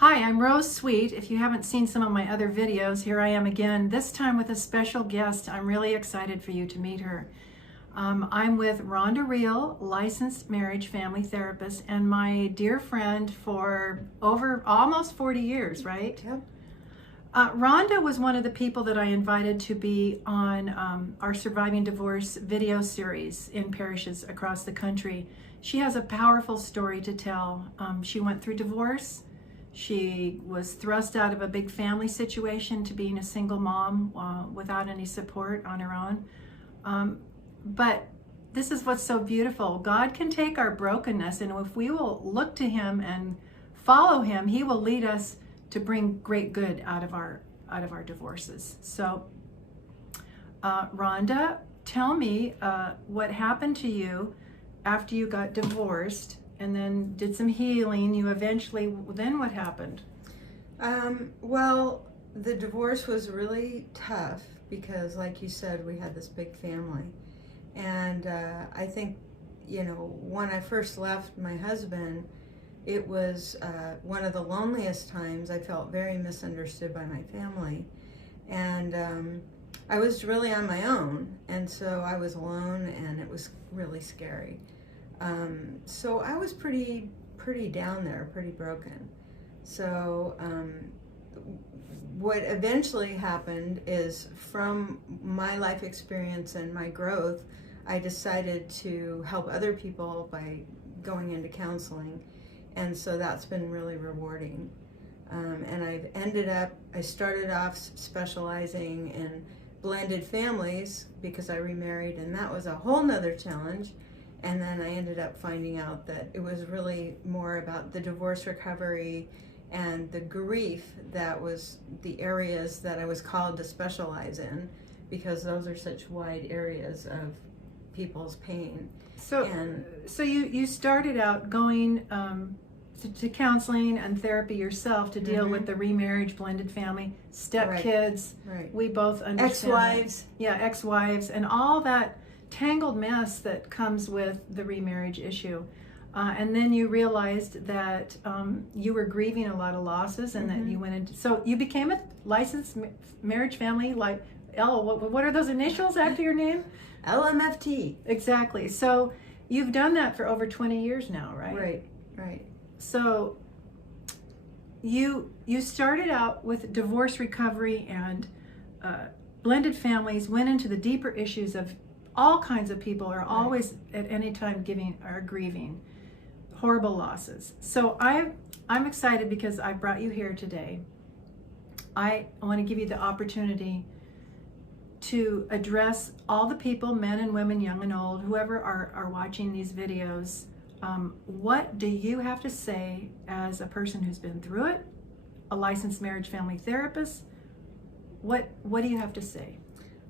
Hi, I'm Rose Sweet. If you haven't seen some of my other videos, here I am again, this time with a special guest. I'm really excited for you to meet her. I'm with Ronda Reil, licensed marriage family therapist, and my dear friend for over almost 40 years, right? Yep. Ronda was one of the people that I invited to be on our Surviving Divorce video series in parishes across the country. She has a powerful story to tell. She went through divorce. She was thrust out of a big family situation to being a single mom without any support on her own. But this is what's so beautiful. God can take our brokenness, and if we will look to Him and follow Him, He will lead us to bring great good out of our divorces. So, Rhonda, tell me what happened to you after you got divorced, and then did some healing. You eventually, then what happened? Well, the divorce was really tough because, like you said, we had this big family. And I think, when I first left my husband, it was one of the loneliest times. I felt very misunderstood by my family. And I was really on my own. And so I was alone, and it was really scary. So I was pretty down there, pretty broken. So what eventually happened is, from my life experience and my growth, I decided to help other people by going into counseling. And so that's been really rewarding. And I started off specializing in blended families because I remarried, and that was a whole nother challenge. And then I ended up finding out that it was really more about the divorce recovery and the grief that was the areas that I was called to specialize in, because those are such wide areas of people's pain. So you started out going to counseling and therapy yourself to deal with the remarriage, blended family, stepkids. Right. We both understand. Ex-wives. Yeah, ex-wives, and all that tangled mess that comes with the remarriage issue. And then you realized that you were grieving a lot of losses, and that you went into, so you became a licensed marriage family, like what are those initials after your name? LMFT. Exactly. So you've done that for over 20 years now, right? Right. So you started out with divorce recovery and blended families, went into the deeper issues of all kinds of people are always at any time grieving horrible losses. So I'm excited because I brought you here today. I want to give you the opportunity to address all the people, men and women, young and old, whoever are watching these videos. What do you have to say as a person who's been through it, a licensed marriage family therapist? What do you have to say?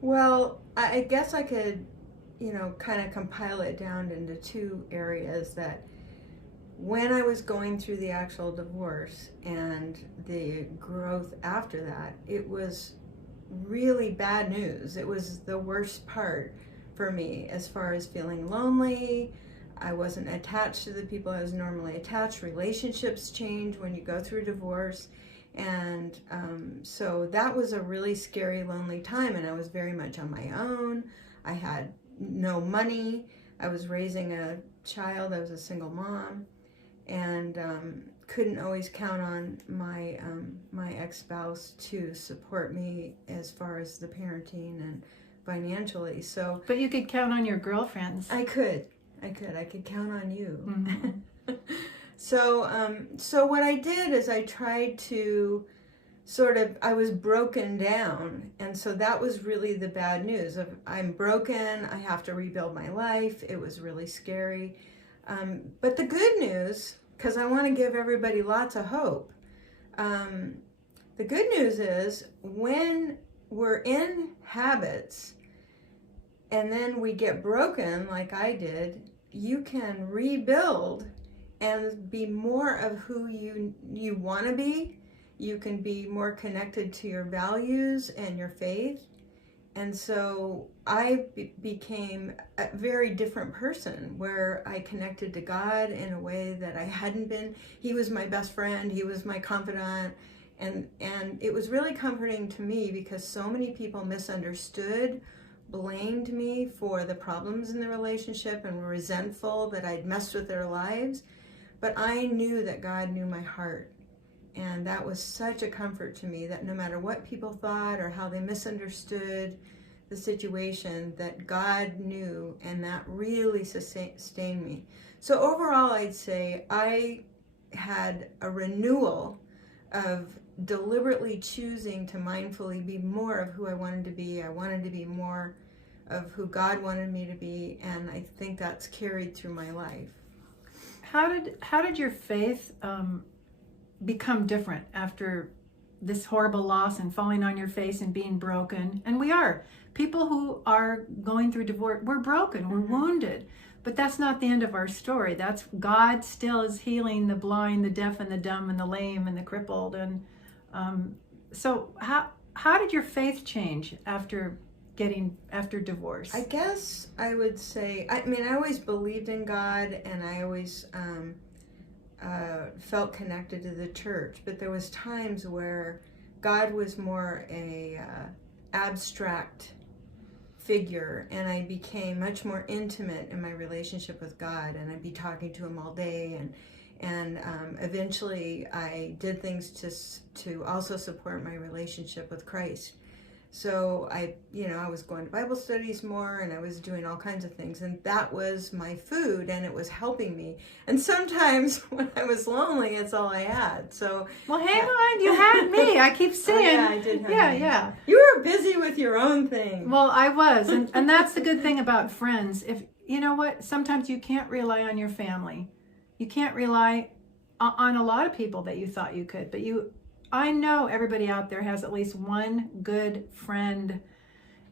Well, I guess I could, kind of compile it down into two areas. That when I was going through the actual divorce and the growth after that, it was really bad news. It was the worst part for me, as far as feeling lonely. I wasn't attached to the people I was normally attached. Relationships change when you go through divorce. And so that was a really scary, lonely time, and I was very much on my own. I had no money. I was raising a child. I was a single mom, and couldn't always count on my ex-spouse to support me as far as the parenting and financially. So, but you could count on your girlfriends. I could count on you. So what I did is I tried to I was broken down. And so that was really the bad news of, I'm broken, I have to rebuild my life. It was really scary. But the good news, because I want to give everybody lots of hope. The good news is, when we're in habits and then we get broken like I did, you can rebuild and be more of who you want to be. You can be more connected to your values and your faith, And so I became a very different person, where I connected to God in a way that I hadn't been. He was my best friend. He was my confidant. And it was really comforting to me, because so many people misunderstood, blamed me for the problems in the relationship, and were resentful that I'd messed with their lives. But I knew that God knew my heart. And that was such a comfort to me, that no matter what people thought or how they misunderstood the situation, that God knew, and that really sustained me. So overall, I'd say I had a renewal of deliberately choosing to mindfully be more of who I wanted to be. I wanted to be more of who God wanted me to be, and I think that's carried through my life. How did your faith become different after this horrible loss and falling on your face and being broken? And we are. People who are going through divorce, we're broken, we're wounded. But that's not the end of our story. That's God still is healing the blind, the deaf, and the dumb, and the lame, and the crippled. And so how did your faith change after divorce? I guess I would say, I mean, I always believed in God, and I always felt connected to the church, but there was times where God was more a abstract figure, and I became much more intimate in my relationship with God, and I'd be talking to him all day, and eventually I did things to also support my relationship with Christ. So I was going to Bible studies more, and I was doing all kinds of things, and that was my food, and it was helping me. And sometimes when I was lonely, it's all I had. So well, hang on, you had me. I keep saying, oh, yeah, I did have you. Yeah. You were busy with your own thing. Well, I was, and that's the good thing about friends. If you know what, sometimes you can't rely on your family. You can't rely on a lot of people that you thought you could, but I know everybody out there has at least one good friend.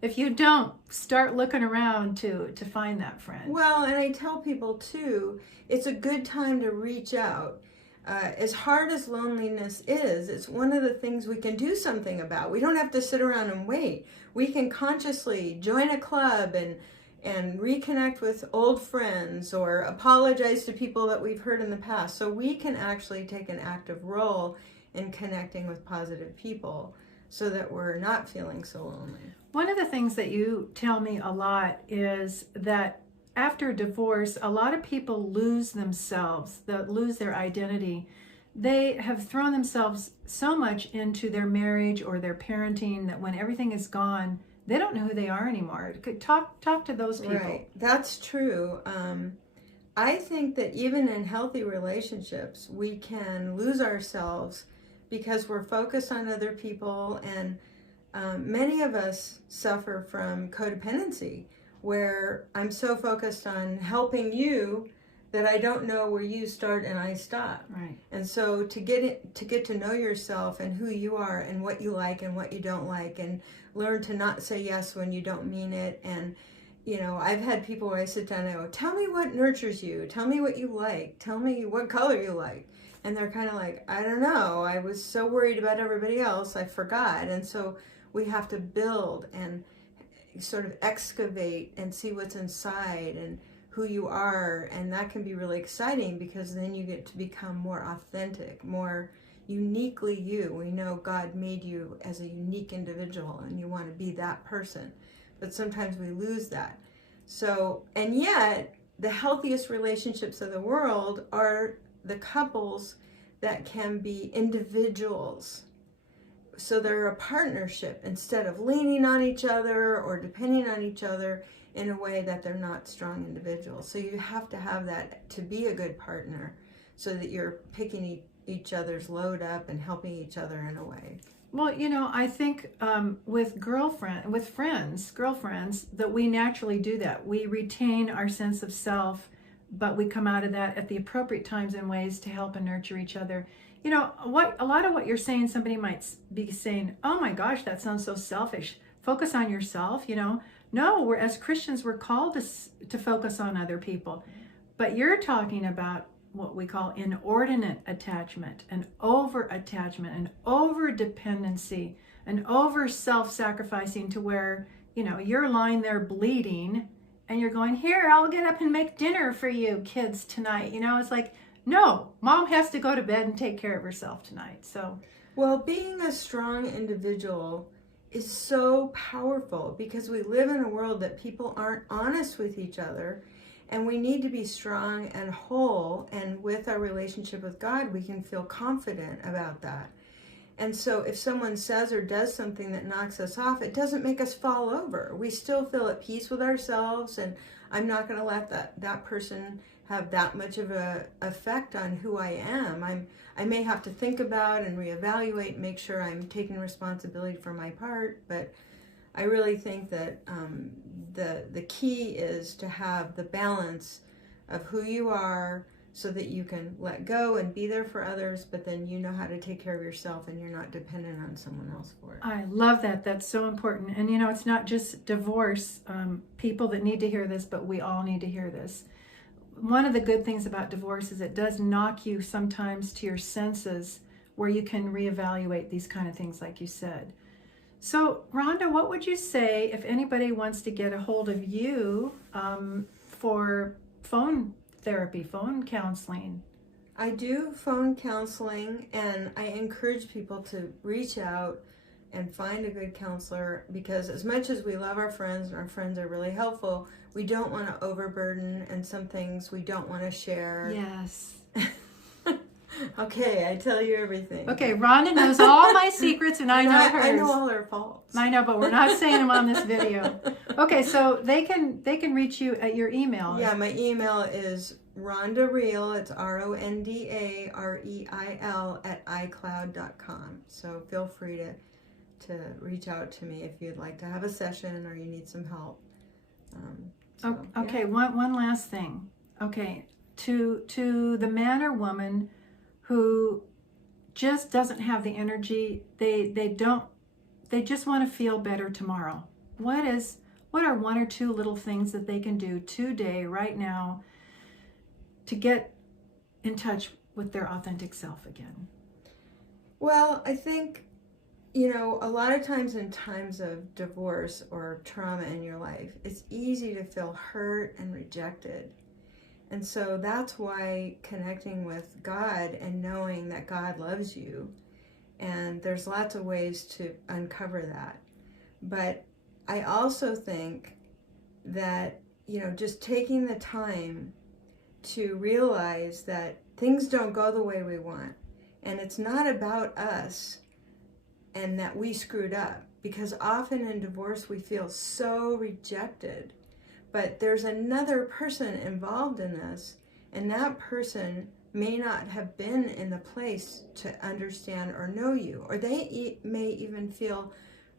If you don't, start looking around to find that friend. Well, and I tell people too, it's a good time to reach out. As hard as loneliness is, it's one of the things we can do something about. We don't have to sit around and wait. We can consciously join a club and reconnect with old friends, or apologize to people that we've hurt in the past. So we can actually take an active role in connecting with positive people, so that we're not feeling so lonely. One of the things that you tell me a lot is that after divorce, a lot of people lose themselves, lose their identity. They have thrown themselves so much into their marriage or their parenting that when everything is gone, they don't know who they are anymore. Talk to those people. Right, that's true. I think that even in healthy relationships, we can lose ourselves because we're focused on other people, and many of us suffer from codependency, where I'm so focused on helping you that I don't know where you start and I stop. Right. And so to get to know yourself and who you are and what you like and what you don't like, and learn to not say yes when you don't mean it. And I've had people where I sit down and I go, tell me what nurtures you, tell me what you like, tell me what color you like. And they're kind of like, I don't know, I was so worried about everybody else, I forgot. And so we have to build and sort of excavate and see what's inside and who you are. And that can be really exciting, because then you get to become more authentic, more uniquely you. We know God made you as a unique individual, and you want to be that person. But sometimes we lose that. So, and yet, the healthiest relationships of the world are the couples that can be individuals. So they're a partnership instead of leaning on each other or depending on each other in a way that they're not strong individuals. So you have to have that to be a good partner, so that you're picking each other's load up and helping each other in a way. Well, I think with girlfriends, that we naturally do that. We retain our sense of self, but we come out of that at the appropriate times and ways to help and nurture each other. A lot of what you're saying, somebody might be saying, oh my gosh, that sounds so selfish. Focus on yourself, No, as Christians, we're called to focus on other people. But you're talking about what we call inordinate attachment, and over-attachment, and over-dependency, and over-self-sacrificing, to where, you're lying there bleeding and you're going, here, I'll get up and make dinner for you kids tonight. It's like, no, mom has to go to bed and take care of herself tonight. So, well, being a strong individual is so powerful because we live in a world that people aren't honest with each other, and we need to be strong and whole, and with our relationship with God, we can feel confident about that. And so if someone says or does something that knocks us off, it doesn't make us fall over. We still feel at peace with ourselves, and I'm not going to let that person have that much of a effect on who I am. I may have to think about and reevaluate and make sure I'm taking responsibility for my part, but I really think that the key is to have the balance of who you are so that you can let go and be there for others, but then you know how to take care of yourself and you're not dependent on someone else for it. I love that. That's so important. And it's not just divorce, people that need to hear this, but we all need to hear this. One of the good things about divorce is it does knock you sometimes to your senses where you can reevaluate these kind of things like you said. So, Rhonda, what would you say if anybody wants to get a hold of you for phone therapy, phone counseling? I do phone counseling, and I encourage people to reach out and find a good counselor, because as much as we love our friends and our friends are really helpful, we don't want to overburden, and some things we don't want to share. Yes. Okay, I tell you everything. Okay, Rhonda knows all my secrets, and I know hers. I know all her faults. I know, but we're not saying them on this video. Okay, so they can reach you at your email. Yeah, my email is Ronda Reil. It's RondaReil at iCloud.com. So feel free to reach out to me if you'd like to have a session or you need some help. Okay, one last thing. Okay, to the man or woman who just doesn't have the energy, they just want to feel better tomorrow. What are one or two little things that they can do today, right now, to get in touch with their authentic self again? Well, I think, a lot of times in times of divorce or trauma in your life, it's easy to feel hurt and rejected. And so that's why connecting with God and knowing that God loves you, and there's lots of ways to uncover that. But I also think that, just taking the time to realize that things don't go the way we want, and it's not about us and that we screwed up, because often in divorce we feel so rejected. But there's another person involved in this, and that person may not have been in the place to understand or know you, or they may even feel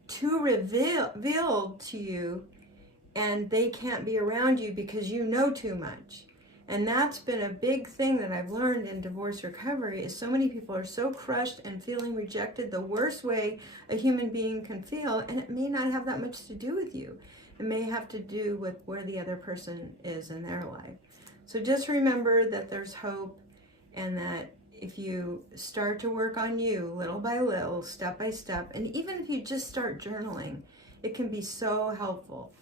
too revealed to you, and they can't be around you because you know too much. And that's been a big thing that I've learned in divorce recovery, is so many people are so crushed and feeling rejected the worst way a human being can feel, and it may not have that much to do with you. It may have to do with where the other person is in their life. So just remember that there's hope, and that if you start to work on you little by little, step by step, and even if you just start journaling, it can be so helpful.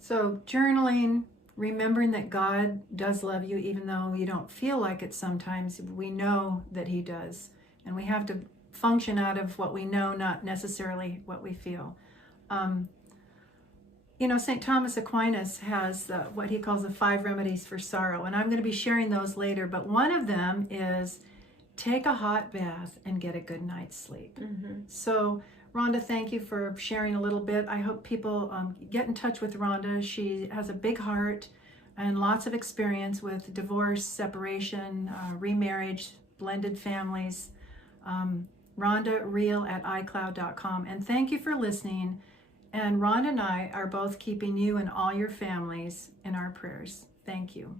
So journaling, remembering that God does love you, even though you don't feel like it sometimes, we know that He does. And we have to function out of what we know, not necessarily what we feel. St. Thomas Aquinas has what he calls the 5 remedies for sorrow, and I'm going to be sharing those later, but one of them is take a hot bath and get a good night's sleep. Mm-hmm. So, Rhonda, thank you for sharing a little bit. I hope people get in touch with Rhonda. She has a big heart and lots of experience with divorce, separation, remarriage, blended families. Ronda Reil at iCloud.com. And thank you for listening. And Rhonda and I are both keeping you and all your families in our prayers. Thank you.